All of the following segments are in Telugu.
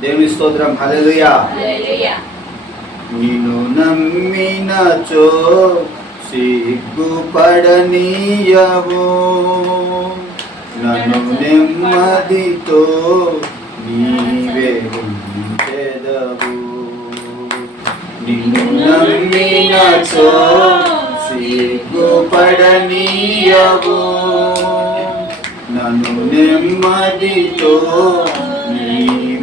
దేవుని స్తోత్రం. హల్లెలూయా. హల్లెలూయా. నిన్ను నమ్మినచో సిగ్గుపడనీయవు. నన్ను నెమ్మదితో నీవే ఉంచెదవు. నిన్ను నమ్మినచో సిగ్గుపడనీయవు. నన్ను నెమ్మదితో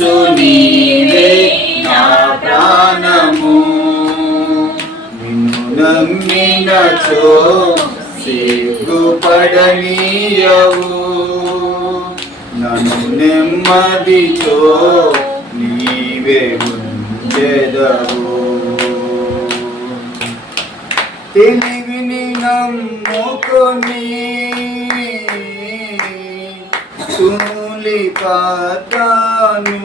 యేసు నీవే నా ప్రాణము. నిన్ను నమ్మినచో సిగ్గుపడనీయవు. నన్ను నెమ్మదితో నీవే ఉంచెదవు తెలివిని నమ్ముకొని తూలిపాతాను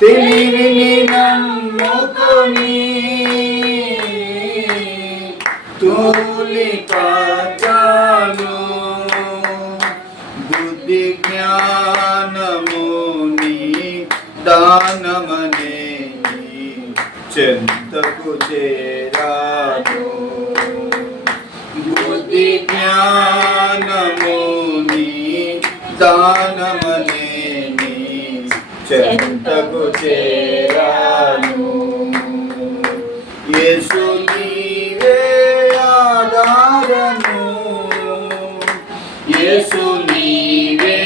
తెలివిని నమ్ముకొని తూలిపాతాను బుద్ధి జ్ఞానముని దానమనే చెంతకు చే దానమనే చెంతకు చేరాను. యేసు నీవే ఆధారము. యేసు నీవే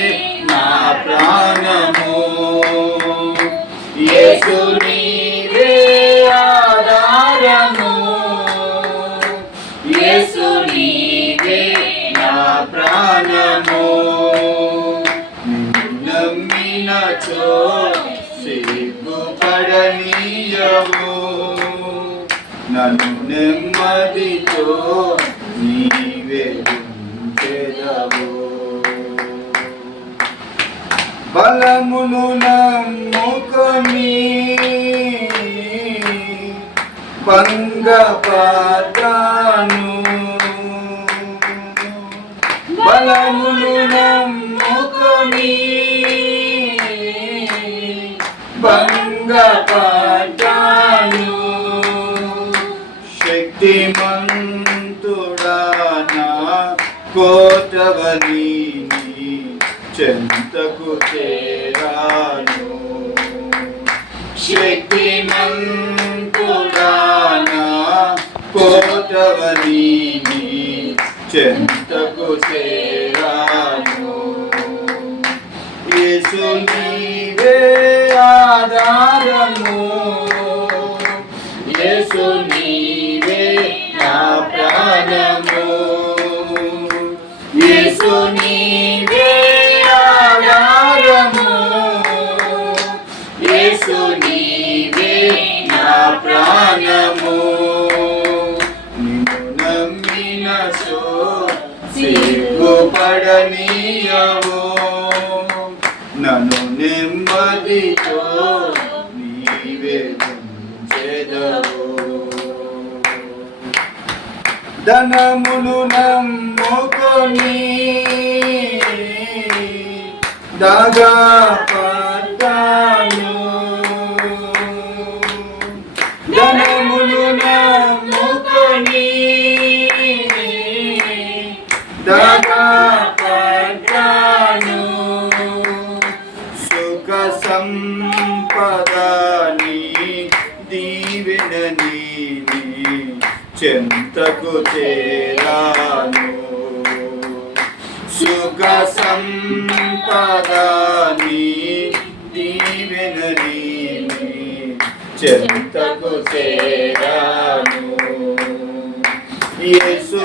నా ప్రాణము. యేసు బలమును నమ్ముకొని భంగపడ్డాను బలమును నమ్ముకొని భంగపడ్డాను శక్తిమంతుడానా కోటవని చెంతకు చేరాను. శక్తిమంతుడానా కోటవని చెంతకు చేరాను. యేసు నీవే ఆధారము యేసు సిగ్గుపడనీయవు నన్ను నెమ్మదితో నీవే ఉంచెదవు ధనమును నమ్ముకొని దాగా సుఖ సంపదని దీవెనని చెంతకు చేరాను. సుఖ సంపదని దీవెనని చెంతకు చేరాను. యేసు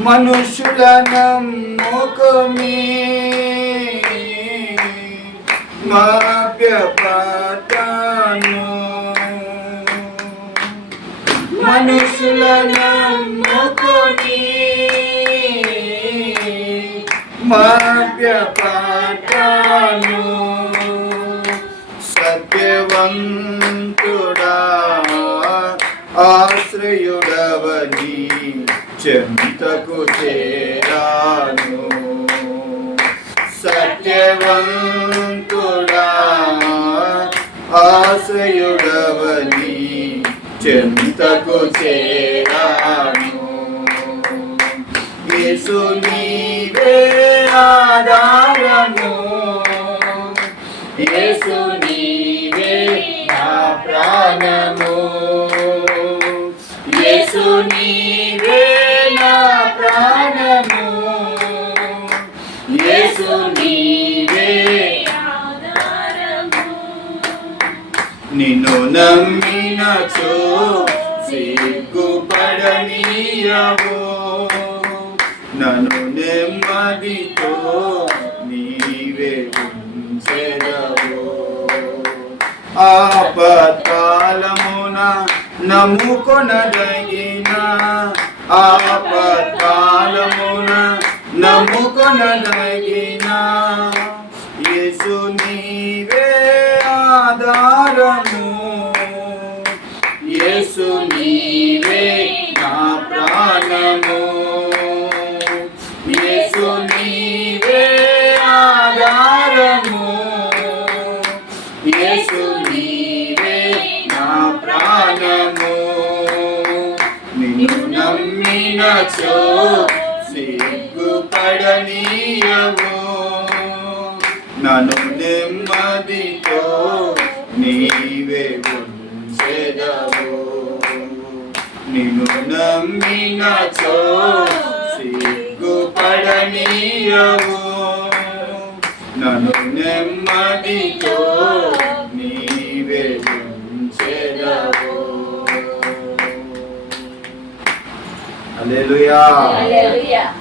మనుషుల నమ్ముకుని మాప్యపాతాను మనుషుల నమ్ముకుని మాప్యపాతాను సత్యవంతుడా చెంతకు చేరాను సత్యవంతుడా ఆశయుడవని చెంతకు చేరాను యేసు నీవే ఆధారము. యేసు నీవే నా ప్రాణము. నిన్ను నమ్మినచో సిగ్గుపడనీయవు నన్ను నెమ్మదితో నీవే ఉంచెదవు. ఆపత్కాలమున నమ్ముకొనదగిన ఆపత్కాలమున నమ్ముకొనదగిన యేసు నీవే ఆధారము. యేసు నీవే నా ప్రాణము. యేసు నీవే ఆధారము. యేసు నీవే నా ప్రాణము. నిన్ను నమ్మినచో నన్ను నెమ్మదితో నీవే ఉంచెదవు. నిన్ను నమ్మినచో సిగ్గుపడనీయవు. నన్ను నెమ్మదితో నీవే ఉంచెదవు. హల్లెలూయా. హల్లెలూయా.